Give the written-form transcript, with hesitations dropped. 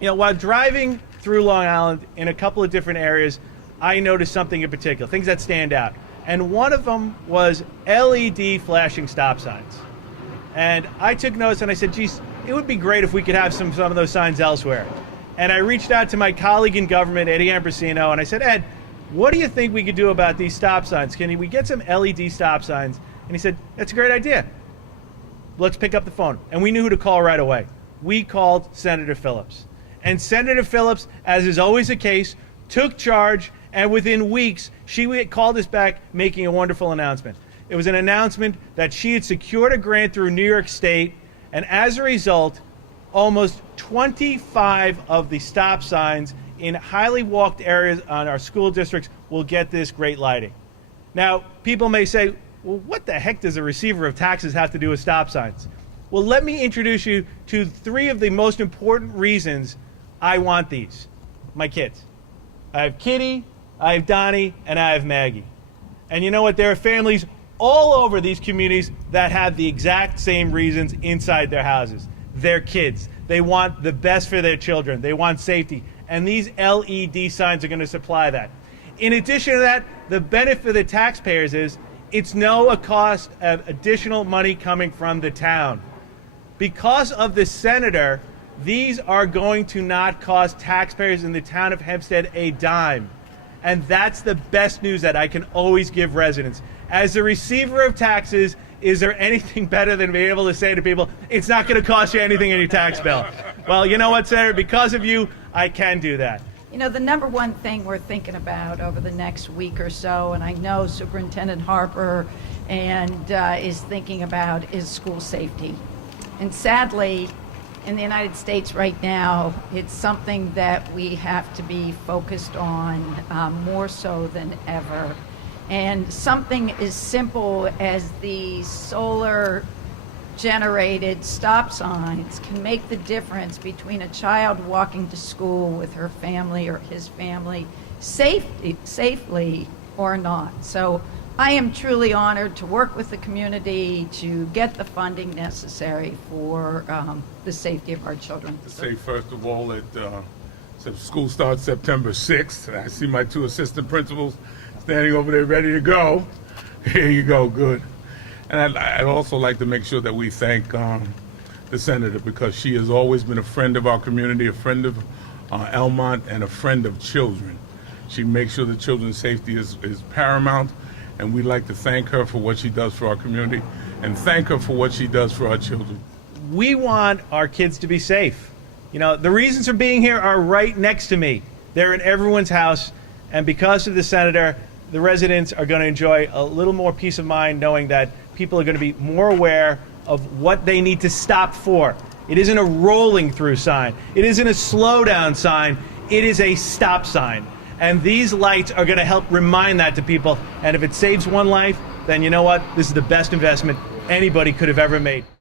While driving through Long Island in a couple of different areas, I noticed something in particular, things that stand out. And one of them was LED flashing stop signs. And I took notice and I said, geez, it would be great if we could have some of those signs elsewhere. And I reached out to my colleague in government, Eddie Ambrosino, and I said, Ed, what do you think we could do about these stop signs? Can we get some LED stop signs? And he said, that's a great idea. Let's pick up the phone. And we knew who to call right away. We called Senator Phillips. And Senator Phillips, as is always the case, took charge, and within weeks, she called us back making a wonderful announcement. It was an announcement that she had secured a grant through New York State, and as a result, almost 25 of the stop signs in highly walked areas on our school districts will get this great lighting. Now, people may say, well, what the heck does a receiver of taxes have to do with stop signs? Well, let me introduce you to three of the most important reasons I want these. My kids. I have Kitty, I have Donnie, and I have Maggie. And you know what? There are families all over these communities that have the exact same reasons inside their houses. Their kids. They want the best for their children. They want safety. And these LED signs are going to supply that. In addition to that, the benefit of the taxpayers is it's no cost of additional money coming from the town. Because of the senator, these are going to not cost taxpayers in the town of Hempstead a dime. And that's the best news that I can always give residents. As the receiver of taxes, is there anything better than being able to say to people, it's not going to cost you anything in your tax bill? Well, you know what, Senator? Because of you, I can do that. The number one thing we're thinking about over the next week or so, and I know Superintendent Harper is thinking about, is school safety. And sadly, in the United States right now, it's something that we have to be focused on more so than ever. And something as simple as the solar generated stop signs can make the difference between a child walking to school with her family or his family safely or not. So I am truly honored to work with the community to get the funding necessary for the safety of our children. To say first of all that school starts September 6th. I see my two assistant principals standing over there ready to go. Here you go, good. And I'd also like to make sure that we thank the senator, because she has always been a friend of our community, a friend of Elmont, and a friend of children. She makes sure that children's safety is paramount, and we'd like to thank her for what she does for our community and thank her for what she does for our children. We want our kids to be safe. The reasons for being here are right next to me. They're in everyone's house, and because of the senator, the residents are going to enjoy a little more peace of mind knowing that people are going to be more aware of what they need to stop for. It isn't a rolling through sign. It isn't a slow down sign. It is a stop sign. And these lights are going to help remind that to people. And if it saves one life, then you know what? This is the best investment anybody could have ever made.